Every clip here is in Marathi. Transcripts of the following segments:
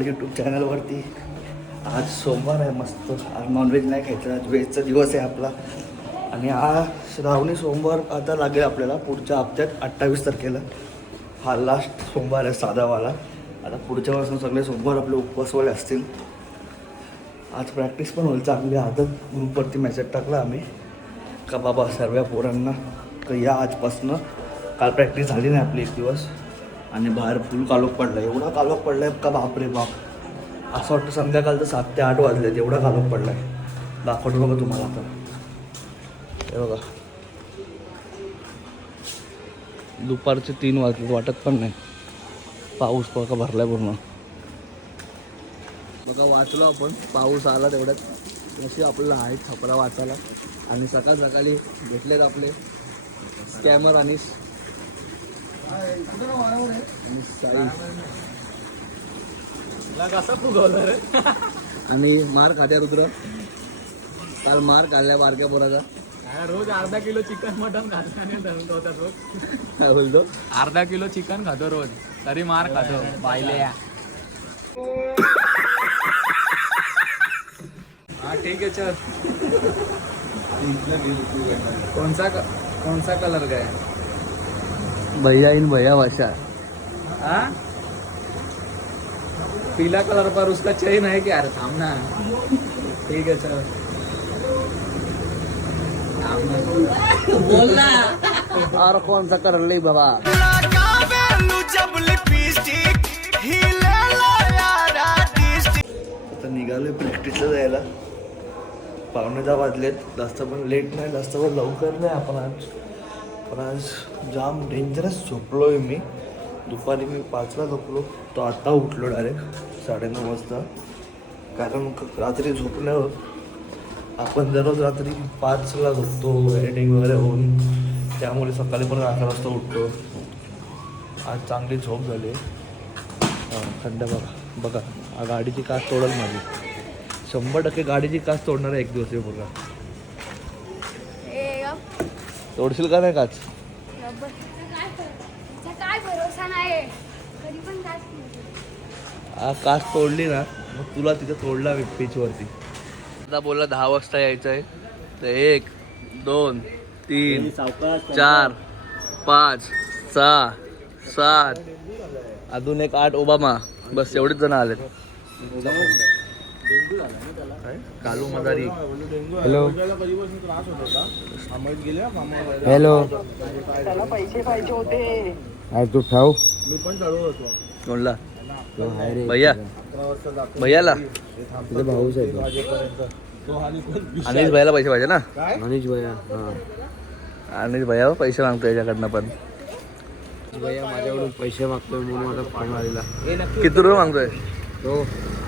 आपल्या यूट्यूब चॅनलवरती. आज सोमवार आहे, मस्त. आज नॉनव्हेज नाही खायचं, आज व्हेजचा दिवस आहे आपला. आणि हा श्रावणी सोमवार आता लागेल आपल्याला पुढच्या हप्त्यात 28 तारखेला. हा लास्ट सोमवार आहे साधावाला. आता पुढच्या पासून सगळे सोमवार आपले उपवासवाले असतील. आज प्रॅक्टिस पण होईल चांगली. आता ग्रुपवरती मेसेज टाकला आम्ही का बाबा सर्व पोरांना का या आजपासनं. काल प्रॅक्टिस झाली नाही आपली एक दिवस आणि बाहेर फुल कालोख पडला. एवढा कालोख पडला आहे का बापरे बाप. असं वाटतं संध्याकाळचं 7 ते 8 वाजलेत, एवढा कालोख पडला आहे. दाखवतो बघा तुम्हाला आता. हे बघा दुपारचे 3 वाजले, वाटत पण नाही. पाऊस बघा भरलाय पूर्ण. बघा वाचलो आपण, पाऊस आला तेवढ्यात. नशी आपल्याला आहे छपरा वाचायला. आणि सकाळ सकाळी भेटलेत आपले स्कॅमर आणि आणि मार खात्या रुद्र. काल मार खाल्ल्या बारक्या पोराचा. रोज अर्धा किलो चिकन मटन खातो रोज. काय बोलतो? अर्धा किलो चिकन खातो रोज, तरी मार खातो बायले. हा ठीक आहे चल. कौन सा कलर का है? भैया इन भैया भाषा. हाँ पीला कलर पर उसका चेन है क्या? अरे थाम ना. ठीक है चल. बोल ना. और कौन सा कर ली बाबा. आता निघालोय प्रॅक्टिसला जायला. 9:15 वाजलेत. जास्त पण लेट नाही, जास्त पण लवकर नाही आपण आज. पण आज जाम डेंजरस झोपलोय मी. दुपारी मी 5ला झोपलो, तो आता उठलो डायरेक्ट 9:30 वाजता. कारण रात्री झोपल्यावर आपण दररोज रात्री 5ला झोपतो एडिटिंग वगैरे होऊन. त्यामुळे सकाळी पण 11 वाजता उठतो. आज चांगली झोप झाली. थंड बघा बघा गाडीची काच तोडल माझी. 100% गाडीची काच तोडणार आहे एक दिवस. हे बघा तोडशील का नाही काच? काच तोडली ना मग तुला तिथं तोडला पिचवरती. आता बोलला 10 वाजता यायचं आहे. तर 1 2 3 4 5 6 7 अजून एक 8 ओबामा. बस एवढेच जण आलेत. कालू मदारी. Hello hello. त्याला पैसे पाहिजे होते. अरे तू ठाऊ. मी पण चालू होतो. कोणला? तो हाय रे भैया. भैयाला तुझा भाऊच आहे तो. अनिश भैयाला पैसे पाहिजे ना. मनीष भैया. हां अनिश भैया पैसे मागतो याच्याकडनं. पण भैया माझ्याकडून पैसे मागतोय म्हणून माझा फोन आलेला. किती रुपये मागतोय तो?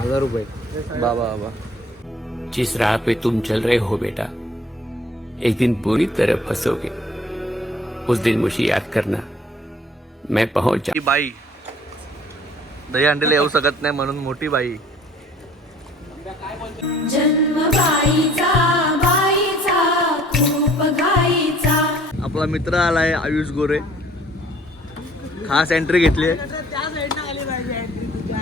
1000 रुपये. बाबा बाबा. जिस राह पे तुम चल रहे हो बेटा, एक दिन पूरी तरह फंसोगे. उस दिन मुझे याद करना, मैं पहुंच ही बाई दही अंडेला येऊ शकत नाही म्हणून मोठी बाई. जन्म बाईचा खूप घाईचा. आपला मित्र आलाय आयुष गोरे. खास एंट्री घेतली.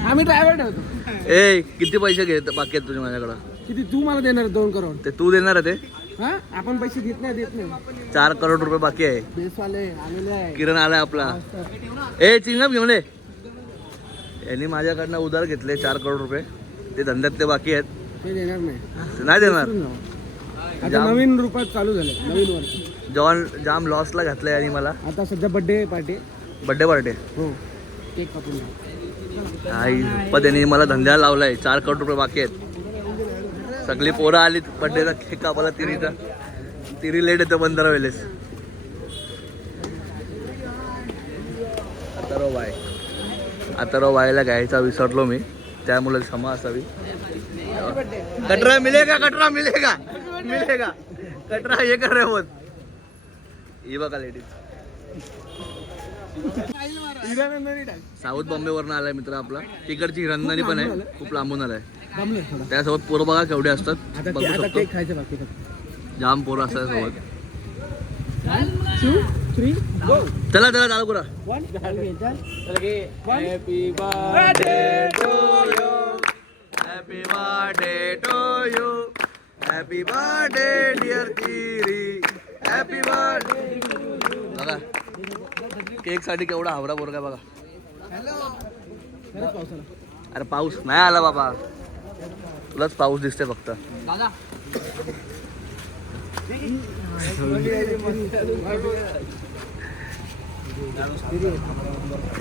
आम्ही ड्रायव्हर ठेवतो. ए किती पैसे घेत बाकी आहेत तुझे माझ्याकडं? किती तू मला देणार 2 करोड? ते तू देणार आहे ते? हा आपण पैसे देत नाही 4 करोड रुपये बाकी आहे. बेसवाले आलेले आहे. किरण आलाय आपला. ए चिंगम घेऊन ये. यांनी माझ्याकडनं उधार घेतले 4 करोड रुपये. ते धंद्यात ते बाकी आहेत. ते देणार नाही. ते नाही देणार. आता नवीन रुपयात चालू झाले. नवीन वर्ष जाम लॉसला घातलंय आणि मला. आता सध्या बर्थडे पार्टी. Birthday party. हो केक कापून. आई त्यांनी मला धंद्याला लावलाय. 4 करोड रुपये बाकी आहेत. सगळी पोरं आली बड्डेचा केक कापायला. तिरी लेट येतं 15 वेळेस. आता बायला घ्यायचा विसरलो मी, त्यामुळे क्षमा असावी. कटरा मिलेगा. कटरा हे कर रे होत. ही बघा लेडीज. साऊथ बॉम्बे वरनं आलाय मित्र आपला. तिकडची हिरंदानी पण आहे. खूप लांबून आलाय. त्यासोबत पोरं बघा केवढे असतात बघू शकतो. जाम पोरं असतात सोबत. 1 2 3 गो. चला चालू करा. Happy birthday to you. Happy birthday to you, happy birthday dear Kiri, happy birthday. बघा केक साठी केवढा हावरा बोरगा बघा. अरे पाऊस नाही आला बाबा, तुलाच पाऊस दिसते फक्त.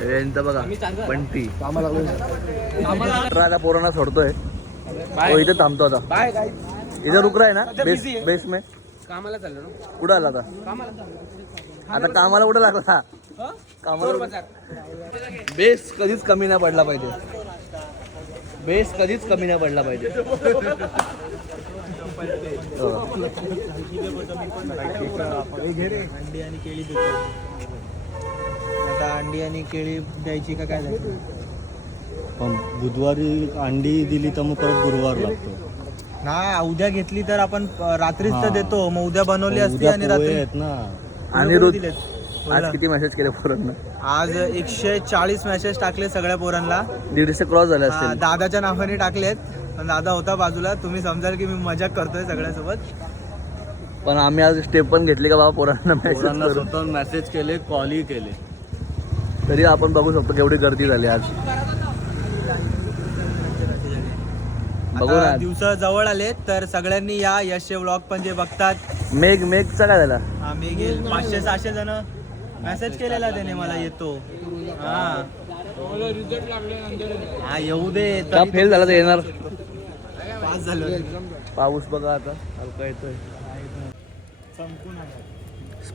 यांचं बघा बंटी आता पोरांना सोडतोय, तो इथे थांबतो आता. बाय काय इथे रुक आहे ना बेस बेस में. कामाला चाललो ना, कुठं आला आता? आता कामाला कुठं लागला? कामाला बेस कधीच कमी नाही पडला पाहिजे, बेस कधीच कमी नाही पडला पाहिजे. आता अंडी आणि केळी द्यायची का काय द्यायची? पण बुधवारी अंडी दिली तर मग परत गुरुवार लागतो. ना उद्या घेतली तर आपण रात्रीच तर देतो, मग उद्या बनवली असती उद्या आणि पोहे रात्री आहेत ना. आणि रोज दिलेत. आज किती मेसेज केले पोरांना? आज 140 मेसेज टाकले सगळ्या पोरांना. 150 क्रॉस झाले हा, असतील. दादाच्या नावाने टाकलेत, पण दादा होता बाजूला. तुम्ही समजाल की मी मजाक करतोय सगळ्यासोबत. पण आम्ही आज स्टेप पण घेतली का बाबा पोरांना पोरांना मेसेज स्वतः मेसेज केले, कॉलही केले. तरी आपण बघू शकतो केवढी गर्दी झाली आज. बघू आता ना दिवस जवळ आले तर सगळ्यांनी या यशचे व्लॉग पण जे बघतात. मेघचा काय झाला? आम्ही गेल 500-600 जण मेसेज केलेला त्याने मला येतो. हा हा येऊ दे. का फेल झाला तर येणार. पास झालं. पाऊस बघा आता हलका येतोय.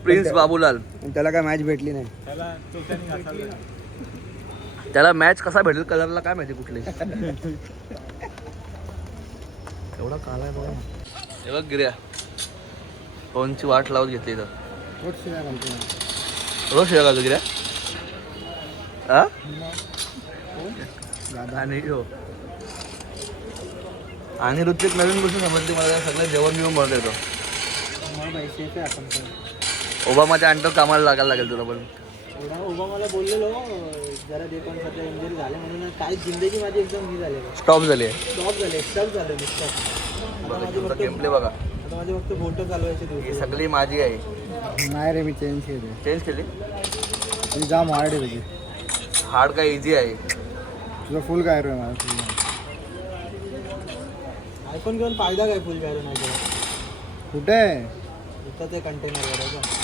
प्रिन्स बाबूलाल त्याला काय मॅच भेटली नाही. त्याला मॅच कसा भेटेल कलरला काय माहिती कुठली. एवढा काला आहे बघा. हे बघ गिर्या फोनची वाट लावत घेतली इथं. रोज शिव्या घालतो गिर्या. हा आणि हो आणि ऋत्विक नवीन गोष्टी समजते मला, सगळं जेवण बिवून बनवत येतो. ओबामाच्या अंडर कामाला लागायला लागेल तुला पण. मला बोललेलो जरा दे, पण सध्या इंजरी झाले म्हणून काय जिंदगी माझी एकदम ही झाली, स्टॉप झाली आहे. स्टॉप झाले स्टॉप. बघा तुमचा गेम प्ले बघा. आता माझे फक्त फोटो चालवायचे ही दिवस. सगळी माझी आहे. नाही रे, मी चेंज केले. चेंज केली. मी जाम हार्ड आहे तुझी. हार्ड काय इझी आहे. तुझं फुल काय रे मला. आयफोन घेऊन फायदा काय? फुल काय नाही केला. कुठे इथं ते कंटेनर वगैरे.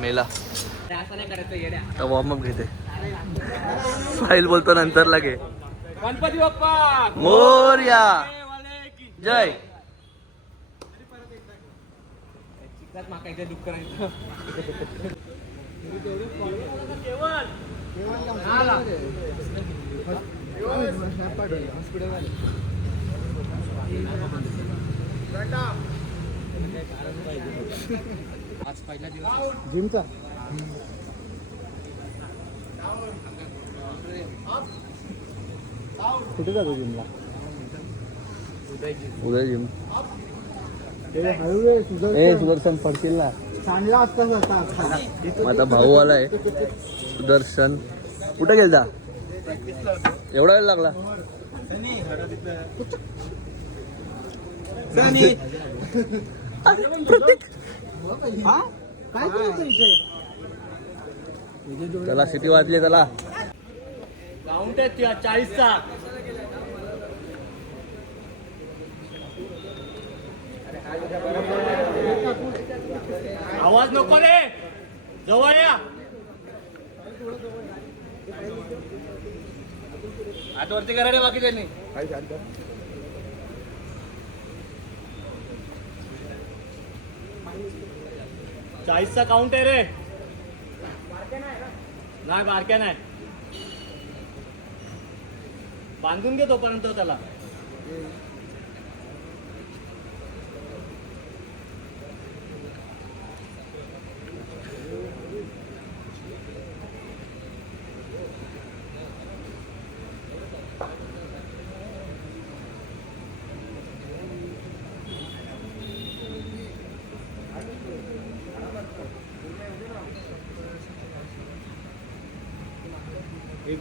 मेला आता वॉर्मअप घेते. साहिल बोलतो नंतर लागे. गणपती बाप्पा मोरया जय. चिकलात माकायचं दुःख करायचं. आज पहिला दिवस जिमचा. कुठे जातो जिमला? उदय जिम. हळू सुदर्शन पडतील ना. चांगला असता. माझा भाऊ आलाय सुदर्शन. कुठे गेलता? एवढा वेळ लागला. प्रतीक त्याला सिटी वाजली त्याला. काउंट आहे 40चा. आवाज नको रे, जवळ या. हात वरती करा रे बाकी त्यांनी. 40चा काउंट आहे रे. नाही बारक्या नाही. बांधून घे तोपर्यंत त्याला.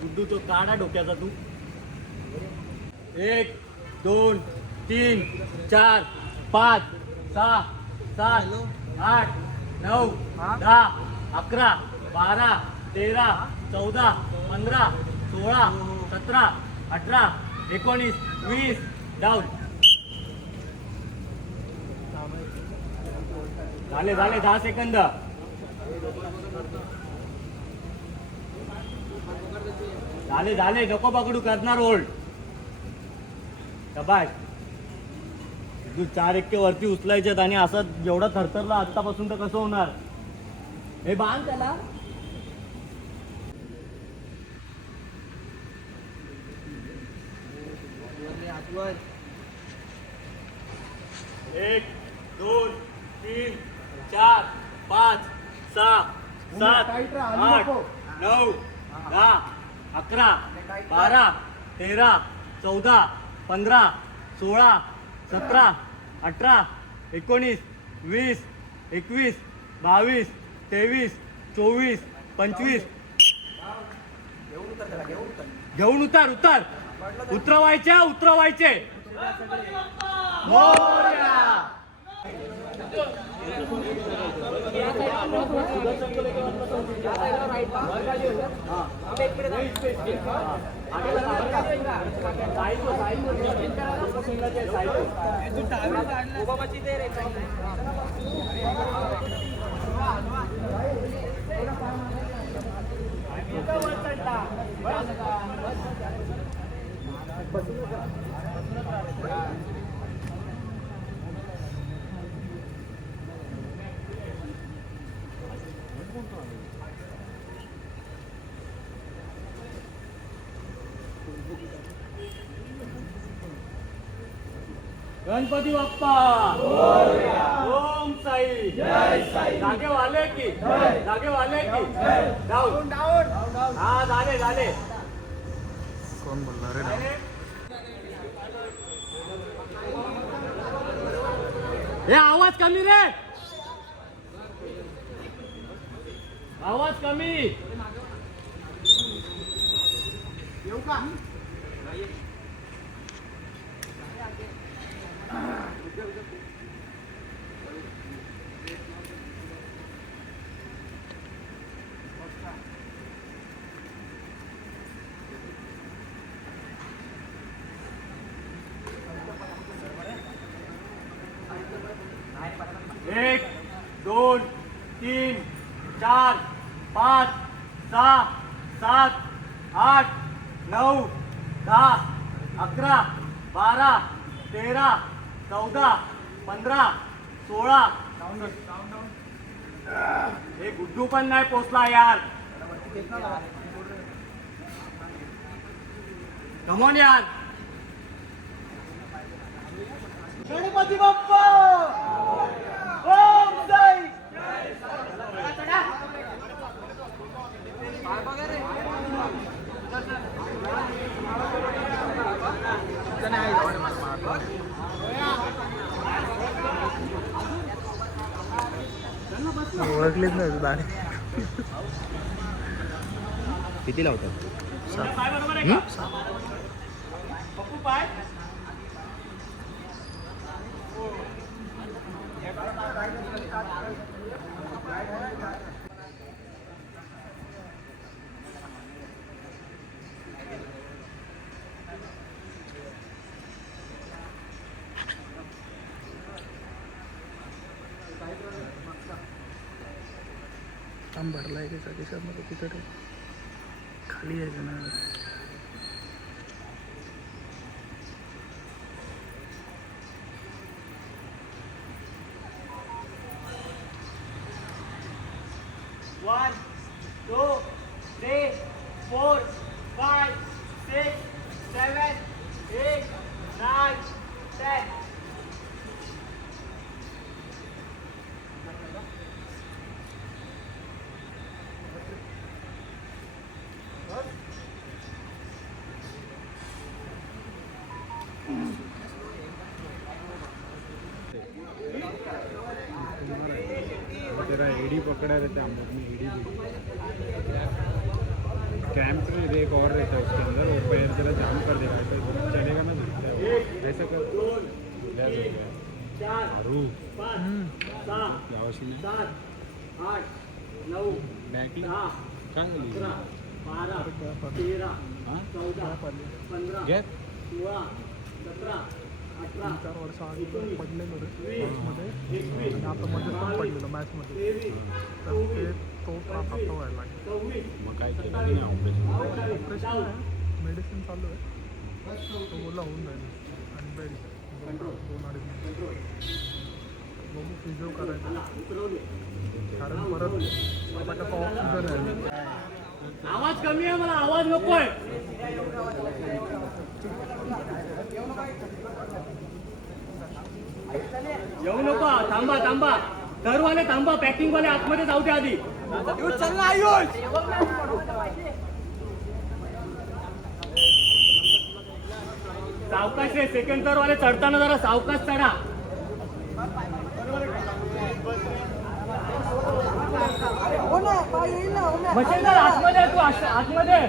गुड्डू तो काढा डोक्याचा तू. 1 2 3 4 5 6 7 8 9 10 11 12 13 14 15 16 17 18 19 20 डाऊन. झाले 10 सेकंद. झाले नको पकडू, करणार होल्ड. शाबास. तू 4 एक्के वरती उचलायच्यात आणि असं जेवढा थरथरला आतापासून तर कसं होणार. हे बांध त्याला. हातवर 1 2 3 4 5 6 7 8 9 10 11 12 13 14 15 16 17 18 19 20 21 22 23 24 25. घेऊन उतर. उतरवायचे. मोरया. गणपती बाप्पा. ओम साई. जागे वाले की डाऊन. हा झाले. कोण बोलणार रे. हे आवाज कमी रे. आवाज कमी. येऊ का. एक 2 3 4 5 6 7 8 9 10 11 12 13 14 15 16. हे गुड्डू पण नाही पोचला यार. कमॉन यार. गणपती बाप्पा. ओम साई. ओळखलेच नाही दाढी. किती लावतात. पप्पू पाय. भरलाय त्याचा दिवसामध्ये तिकडे खाली यायचं ना. One, 2, 3, 4, 5, 6, 7, 8, 9, 10. तेरा एडी पकड़ा रहता है हम अपनी एडी भी. कैंप एक और रहता है उसके अंदर, वो पैर जरा जाम कर देगा तो चलेगा ना, ऐसा कर मग काय केलं की नाही ऑपरेशन? मेडिसिन चालू आहे तो बोलला होऊन जाईल आणि बेड 2-2.5 बघू फिजिओ करायचं कारण परत आता कसं ऑक्सिजन आहे. आवाज कमी आहे, मला आवाज नकोय. येऊ नको, थांबा थांबा, दरवाले थांबा, पॅकिंग वाले आतमध्ये जाऊ दे आधी. सावकाश रे, सेकंड दरवाले चढताना जरा सावकाश चढा. मशीन जर आतमध्ये आहे, तू आतमध्ये.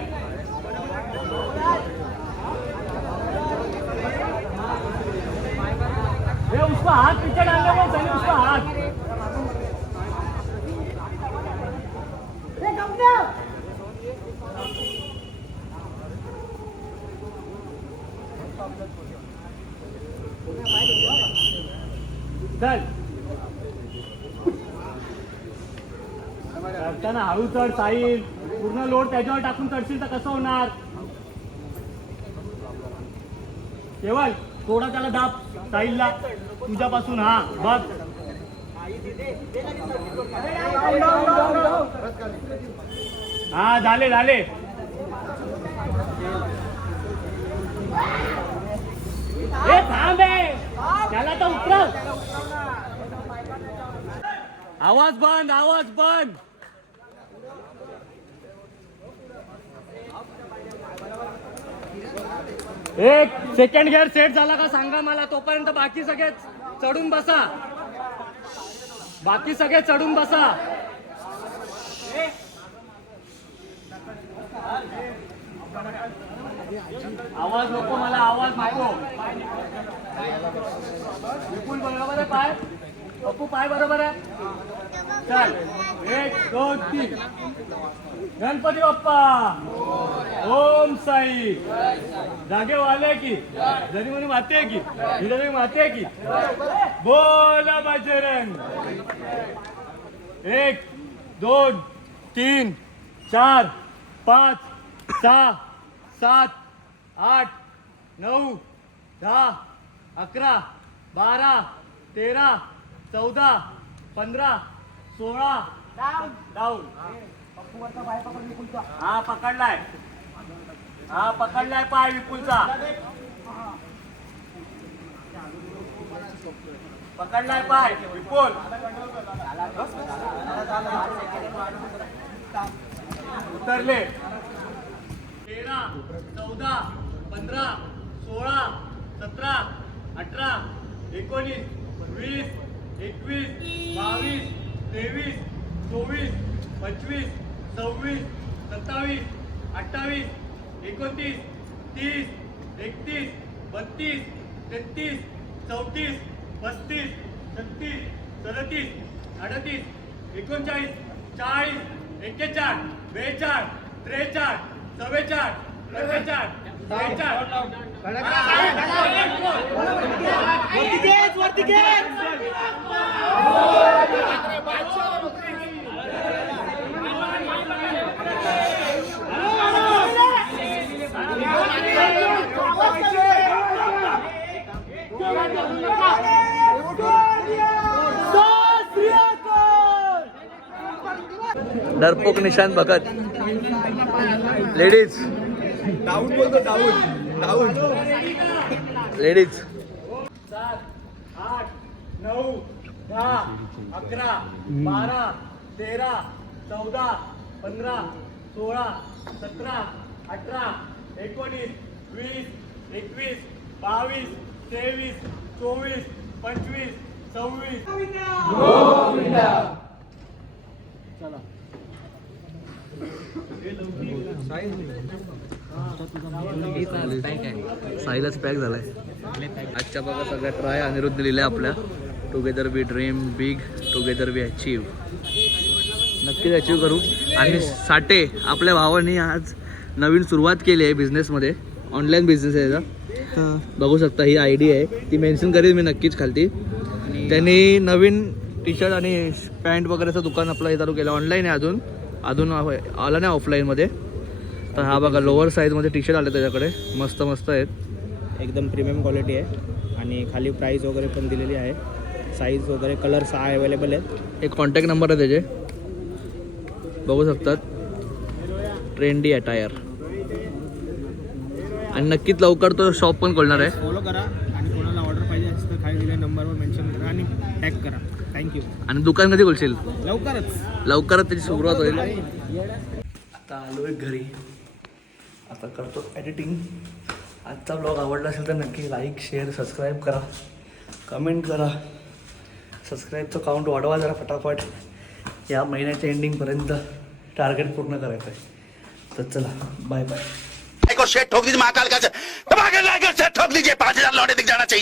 ये उसका हाथ पीछे डालने को, चलिए उसका हाथ. चल चढताना हळू चढ साईल, पूर्ण लोड त्याच्यावर टाकून चढशील तर कसं होणार. केवळ थोडा त्याला दाब साईलला तुझ्यापासून. हा बघ, हा झाले झाले. हे थांब आहे, त्याला तर उतरव. आवाज बंद, आवाज बंद. एक सेकंड गिअर सेट झाला का सांगा मला, तोपर्यंत बाकी सगळे चढून बसा. बाकी सगळे चढून बसा. आवाज नको मला, आवाज नको. विपुल बरोबर आहे पाय, पप्पू पाय बरोबर आहे. चल 1 2 3. गणपती बाप्पा ओम साई. जागे वाले की जरी म्हणे माते की हिरवी माते की बोल बजरंग. 1 2 3 4 5 6 7 8 9 10 11 12 13 14 15 16. डाऊन. हा पकडलाय, हा पकडलाय पाय विपुलचा, पकडलाय पाय विपुल. उतरले. 13 14 15 16 17 18 19 20 21 22 23 24 25 26 27 28 29 30 31 32 33 34 35 36 37 38 39 40 41 42 43 44 45 वरती गेट. डरपोक निशान भगत. लेडीज डाऊन बोलतो, डाऊन डाऊन. लेडीज 7 8 9 10 11 12 13 14 15 16 17 18 19 20 21 22 23 24 25 26. चला साईलाच पॅक झालाय आजच्या बघा सगळ्या ट्राय अनिरुद्ध दिलेल्या आपल्या. Together we dream big, together we achieve. नक्कीच अचीव करू. आणि साठे आपल्या भावाने आज नवीन सुरुवात केली आहे बिझनेसमध्ये. ऑनलाईन बिझनेस आहे याचा. बघू शकता ही आय डी आहे, ती मेन्शन करेल मी नक्कीच खालती. त्यांनी नवीन टी शर्ट आणि पॅन्ट वगैरेचं दुकान आपलं हे चालू केलं. ऑनलाईन आहे अजून आला नाही ऑफलाईनमध्ये. तर हा बघा लोअर साईजमध्ये टी शर्ट आले त्याच्याकडे, मस्त मस्त आहेत. एकदम प्रीमियम क्वालिटी आहे आणि खाली प्राईस वगैरे पण दिलेली आहे. साईज वगैरे कलर 6 अवेलेबल आहेत. एक कॉन्टॅक्ट नंबर आहे त्याचे, बघू शकतात. Trendy attire. आणि नक्कीच लवकर तो शॉप पण खोलणार आहे. फॉलो करा आणि कोणाला ऑर्डर पाहिजे असेल तर खाली दिलेल्या नंबरवर मेन्शन करा आणि टॅग करा. थँक्यू. आणि दुकान कधी खोलशील? लवकरच त्याची सुरुवात होईल. आता आलो आहे घरी, आता करतो एडिटिंग. आजचा ब्लॉग आवडला असेल तर नक्की लाईक शेअर सबस्क्राईब करा, कमेंट करा. सबस्क्राईबचं काउंट वाढवा जरा फटाफट. या महिन्याच्या एंडिंगपर्यंत टार्गेट पूर्ण करायचं आहे. तर चला बाय बाय. शेट ठोक दीजिए महाकाल का ठोक दीजिए 5,000 लौटे दिख जाना चाहिए.